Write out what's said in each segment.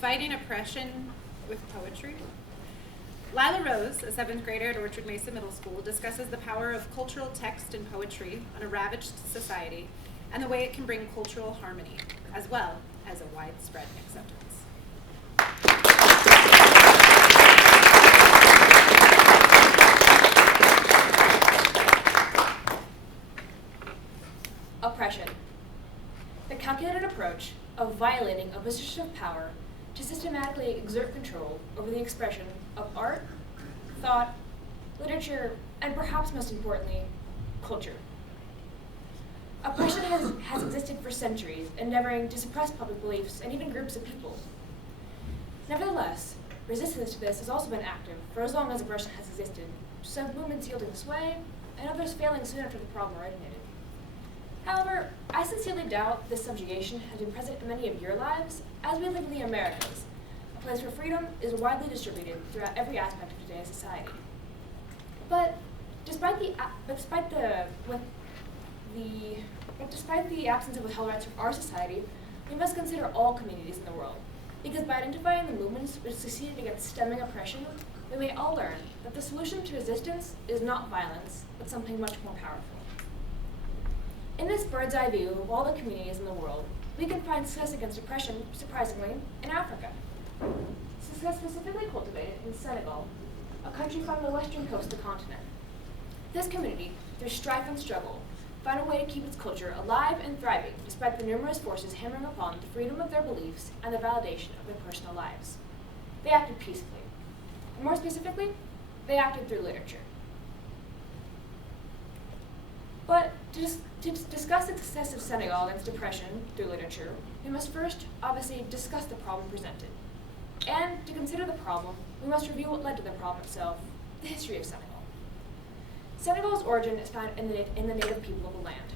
Fighting Oppression with Poetry. Lilah Rose, a 7th grader at Orchard Mesa Middle School, discusses the power of cultural text and poetry on a ravaged society and the way it can bring cultural harmony, as well as a widespread acceptance. Oppression. The calculated approach of violating a position of power to systematically exert control over the expression of art, thought, literature, and perhaps most importantly, culture. Oppression has existed for centuries, endeavoring to suppress public beliefs and even groups of people. Nevertheless, resistance to this has also been active for as long as oppression has existed, some movements yielding sway and others failing soon after the problem originated. However, I sincerely doubt this subjugation has been present in many of your lives as we live in the Americas, a place where freedom is widely distributed throughout every aspect of today's society. But despite the absence of withheld rights from our society, we must consider all communities in the world, because by identifying the movements which succeeded against stemming oppression, we may all learn that the solution to resistance is not violence, but something much more powerful. In this bird's eye view of all the communities in the world, we can find success against oppression, surprisingly, in Africa. Success specifically cultivated in Senegal, a country on the western coast of the continent. This community, through strife and struggle, found a way to keep its culture alive and thriving despite the numerous forces hammering upon the freedom of their beliefs and the validation of their personal lives. They acted peacefully. And more specifically, they acted through literature. But to discuss the success of Senegal against oppression through literature, we must first, obviously, discuss the problem presented. And to consider the problem, we must review what led to the problem itself, the history of Senegal. Senegal's origin is found in the native people of the land.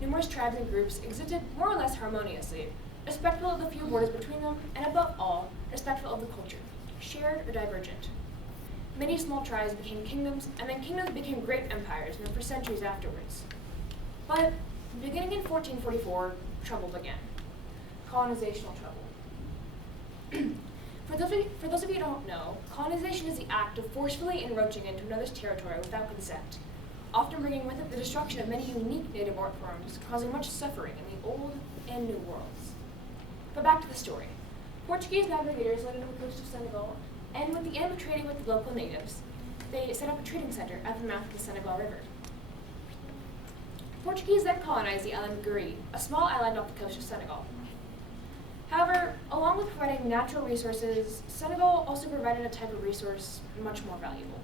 Numerous tribes and groups existed more or less harmoniously, respectful of the few borders between them, and above all, respectful of the culture, shared or divergent. Many small tribes became kingdoms, and then kingdoms became great empires known for centuries afterwards. But beginning in 1444, trouble began. Colonizational trouble. For those of you who don't know, colonization is the act of forcefully encroaching into another's territory without consent, often bringing with it the destruction of many unique native art forms, causing much suffering in the Old and New Worlds. But back to the story. Portuguese navigators landed on the coast of Senegal, and with the aim of trading with the local natives, they set up a trading center at the mouth of the Senegal River. Portuguese then colonized the island of Guri, a small island off the coast of Senegal. However, along with providing natural resources, Senegal also provided a type of resource much more valuable.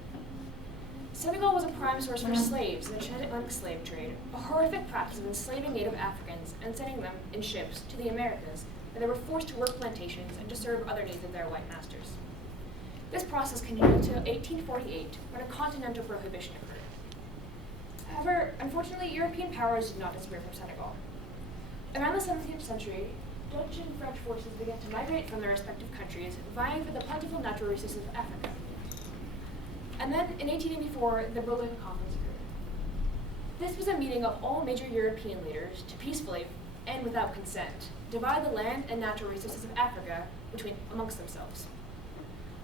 Senegal was a prime source for slaves in the transatlantic slave trade, a horrific practice of enslaving native Africans and sending them in ships to the Americas, where they were forced to work plantations and to serve other needs of their white masters. This process continued until 1848, when a continental prohibition occurred. However, unfortunately, European powers did not disappear from Senegal. Around the 17th century, Dutch and French forces began to migrate from their respective countries, vying for the plentiful natural resources of Africa. And then, in 1884, the Berlin Conference occurred. This was a meeting of all major European leaders to peacefully, and without consent, divide the land and natural resources of Africa amongst themselves.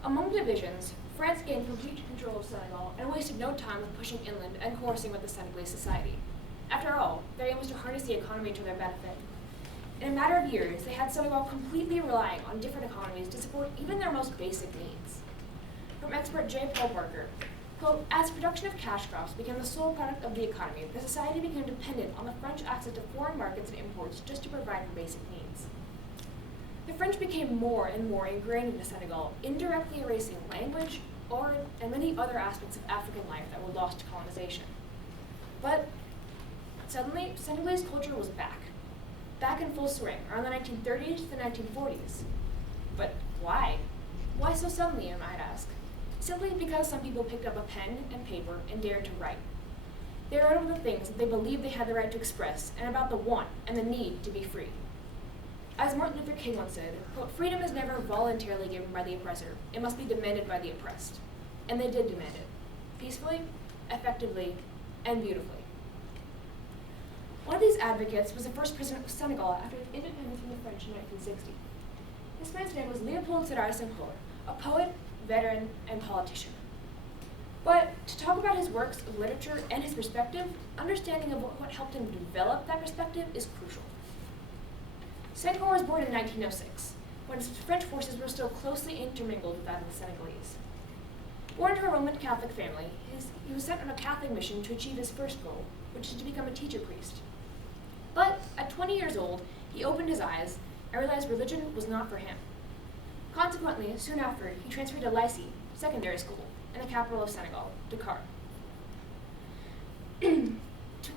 Among the divisions, France gained complete control of Senegal and wasted no time with pushing inland and coercing with the Senegalese society. After all, their aim was to harness the economy to their benefit. In a matter of years, they had Senegal completely relying on different economies to support even their most basic needs. From expert J. Paul Barker, quote, as production of cash crops became the sole product of the economy, the society became dependent on the French access to foreign markets and imports just to provide for basic needs. The French became more and more ingrained into Senegal, indirectly erasing language, art, and many other aspects of African life that were lost to colonization. But suddenly, Senegalese culture was back in full swing around the 1930s to the 1940s. But why? Why so suddenly, you might ask? Simply because some people picked up a pen and paper and dared to write. They wrote about the things that they believed they had the right to express and about the want and the need to be free. As Martin Luther King once said, quote, freedom is never voluntarily given by the oppressor. It must be demanded by the oppressed. And they did demand it, peacefully, effectively, and beautifully. One of these advocates was the first president of Senegal after its independence from the French in 1960. This man's name was Léopold Sédar Senghor, a poet, veteran, and politician. But to talk about his works of literature and his perspective, understanding of what helped him develop that perspective is crucial. Senghor was born in 1906, when French forces were still closely intermingled with that of the Senegalese. Born to a Roman Catholic family, he was sent on a Catholic mission to achieve his first goal, which is to become a teacher priest. But at 20 years old, he opened his eyes and realized religion was not for him. Consequently, soon after, he transferred to Lycée, secondary school, in the capital of Senegal, Dakar.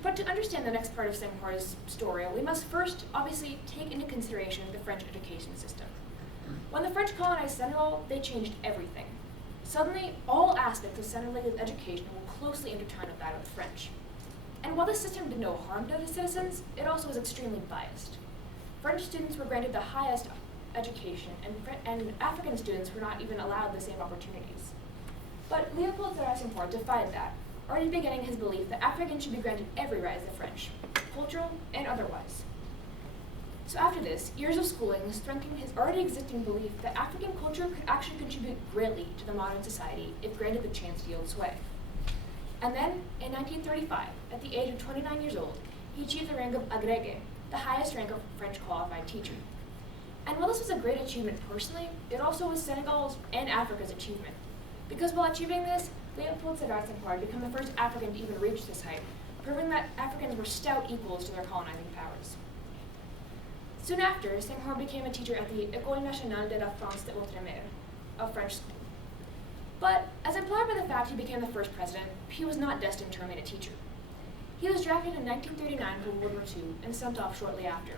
But to understand the next part of Senghor's story, we must first, obviously, take into consideration the French education system. When the French colonized Senegal, they changed everything. Suddenly, all aspects of Senegalese education were closely intertwined with that of the French. And while the system did no harm to the citizens, it also was extremely biased. French students were granted the highest education, and African students were not even allowed the same opportunities. But Léopold Sédar Senghor defied that, already beginning his belief that Africans should be granted every right as the French, cultural and otherwise. So after this, years of schooling strengthened his already existing belief that African culture could actually contribute greatly to the modern society if granted the chance to yield sway. And then, in 1935, at the age of 29 years old, he achieved the rank of agrégé, the highest rank of French qualified teacher. And while this was a great achievement personally, it also was Senegal's and Africa's achievement. Because while achieving this, Léopold Sédar Senghor had become the first African to even reach this height, proving that Africans were stout equals to their colonizing powers. Soon after, Senghor became a teacher at the École nationale de la France de Outre-mer, a French school. But, as implied by the fact he became the first president, he was not destined to remain a teacher. He was drafted in 1939 for World War II and sent off shortly after.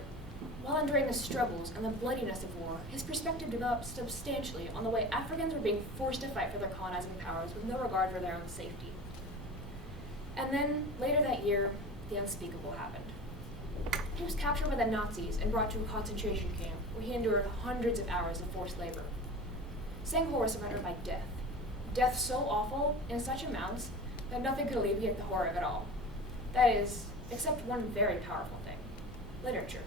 While enduring the struggles and the bloodiness of war, his perspective developed substantially on the way Africans were being forced to fight for their colonizing powers with no regard for their own safety. And then, later that year, the unspeakable happened. He was captured by the Nazis and brought to a concentration camp where he endured hundreds of hours of forced labor. Senghor was surrounded by death. Death so awful in such amounts that nothing could alleviate the horror of it all. That is, except one very powerful thing: literature.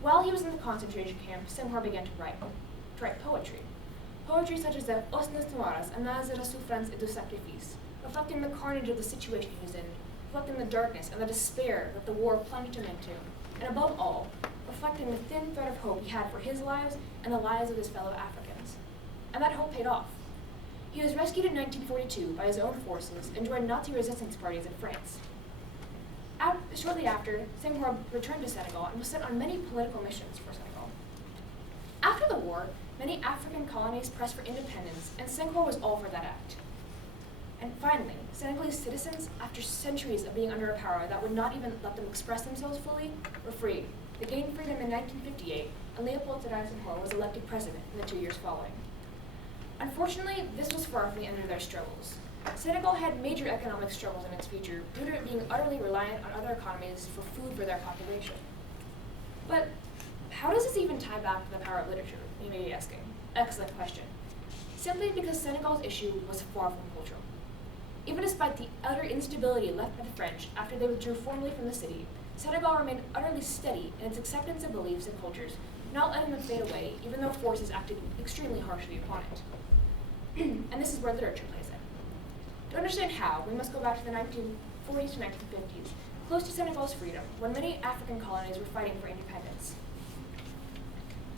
While he was in the concentration camp, Senghor began to write poetry. Poetry such as the Os Noires, Annales de la Souffrance et du Sacrifice, reflecting the carnage of the situation he was in, reflecting the darkness and the despair that the war plunged him into, and above all, reflecting the thin thread of hope he had for his lives and the lives of his fellow Africans. And that hope paid off. He was rescued in 1942 by his own forces and joined Nazi resistance parties in France. Shortly after, Senghor returned to Senegal and was sent on many political missions for Senegal. After the war, many African colonies pressed for independence, and Senghor was all for that act. And finally, Senegalese citizens, after centuries of being under a power that would not even let them express themselves fully, were freed. They gained freedom in 1958, and Léopold Sédar Senghor was elected president in the 2 years following. Unfortunately, this was far from the end of their struggles. Senegal had major economic struggles in its future due to it being utterly reliant on other economies for food for their population. But how does this even tie back to the power of literature, you may be asking? Excellent question. Simply because Senegal's issue was far from cultural. Even despite the utter instability left by the French after they withdrew formally from the city, Senegal remained utterly steady in its acceptance of beliefs and cultures, not letting them fade away, even though forces acted extremely harshly upon it. And this is where literature plays in. To understand how, we must go back to the 1940s to 1950s, close to Senegal's freedom, when many African colonies were fighting for independence.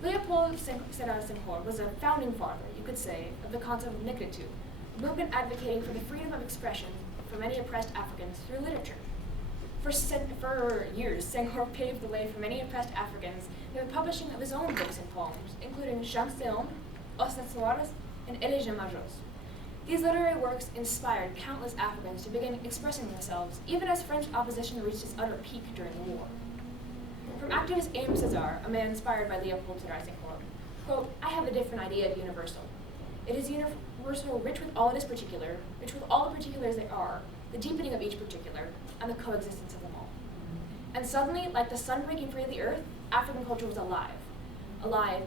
Léopold Sédar Senghor was a founding father, you could say, of the concept of Nikitu, a movement advocating for the freedom of expression for many oppressed Africans through literature. For years, Senghor paved the way for many oppressed Africans in the publishing of his own books and poems, including Junction, Os Noires, and Élégies Majors. These literary works inspired countless Africans to begin expressing themselves, even as French opposition reached its utter peak during the war. From activist Aimé Césaire, a man inspired by Léopold Sédar Senghor, quote, "I have a different idea of universal. It is universal, rich with all it is particular, rich with all the particulars there are, the deepening of each particular, and the coexistence of them all." And suddenly, like the sun breaking free of the earth, African culture was alive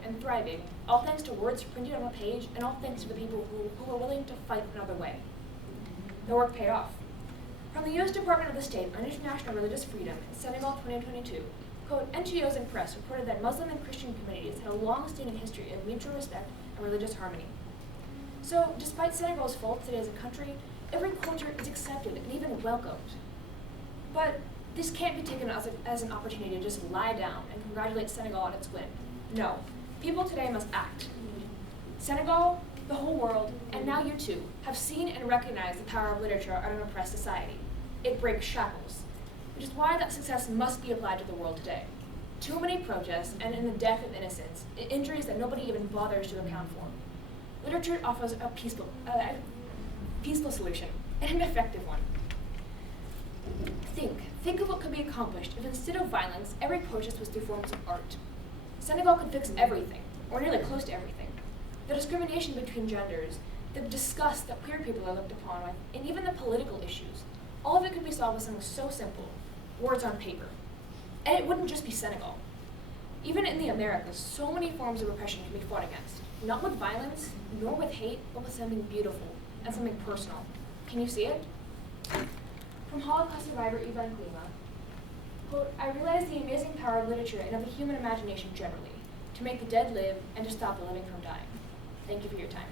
and thriving, all thanks to words printed on a page, and all thanks to the people who were willing to fight another way. The work paid off. From the U.S. Department of the State on International Religious Freedom in Senegal 2022, Quote, NGOs and press reported that Muslim and Christian communities had a long-standing history of mutual respect and religious harmony. So, despite Senegal's faults today as a country, every culture is accepted and even welcomed. But this can't be taken as an opportunity to just lie down and congratulate Senegal on its win. No, people today must act. Senegal, the whole world, and now you too, have seen and recognized the power of literature on an oppressed society. It breaks shackles, which is why that success must be applied to the world today. Too many protests and in the death of innocents, injuries that nobody even bothers to account for. Literature offers a peaceful solution, and an effective one. Think of what could be accomplished if instead of violence, every protest was through forms of art. Senegal could fix everything, or nearly close to everything. The discrimination between genders, the disgust that queer people are looked upon with, and even the political issues. All of it could be solved with something so simple, words on paper. And it wouldn't just be Senegal. Even in the Americas, so many forms of oppression can be fought against. Not with violence, nor with hate, but with something beautiful and something personal. Can you see it? From Holocaust survivor Ivan Klima, quote, I realized the amazing power of literature and of the human imagination generally, to make the dead live and to stop the living from dying. Thank you for your time.